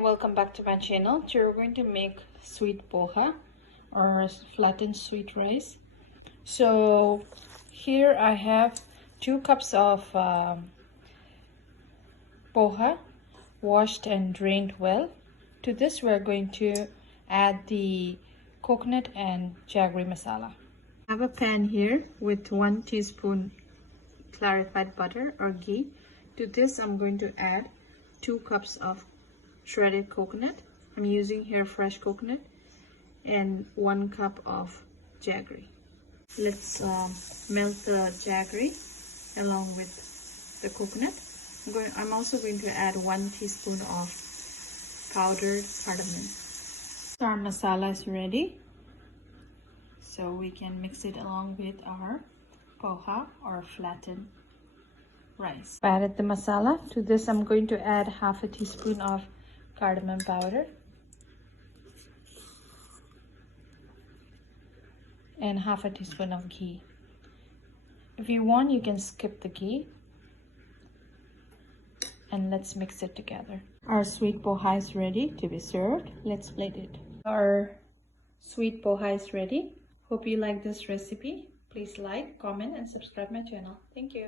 Welcome back to my channel. Today we're going to make sweet poha or flattened sweet rice. So here I have 2 cups of poha washed and drained well. To this we're going to add the coconut and jaggery masala. I have a pan here with 1 teaspoon clarified butter or ghee. To this I'm going to add 2 cups of shredded coconut. I'm using here fresh coconut, and 1 cup of jaggery. Let's melt the jaggery along with the coconut. I'm also going to add 1 teaspoon of powdered cardamom. So our masala is ready, so we can mix it along with our poha or flattened rice. I added the masala. To this I'm going to add half a teaspoon of cardamom powder and half a teaspoon of ghee. If you want, you can skip the ghee, and let's mix it together. Our sweet poha is ready to be served. Let's plate it. Our sweet poha is ready. Hope you like this recipe. Please like, comment, and subscribe my channel. Thank you.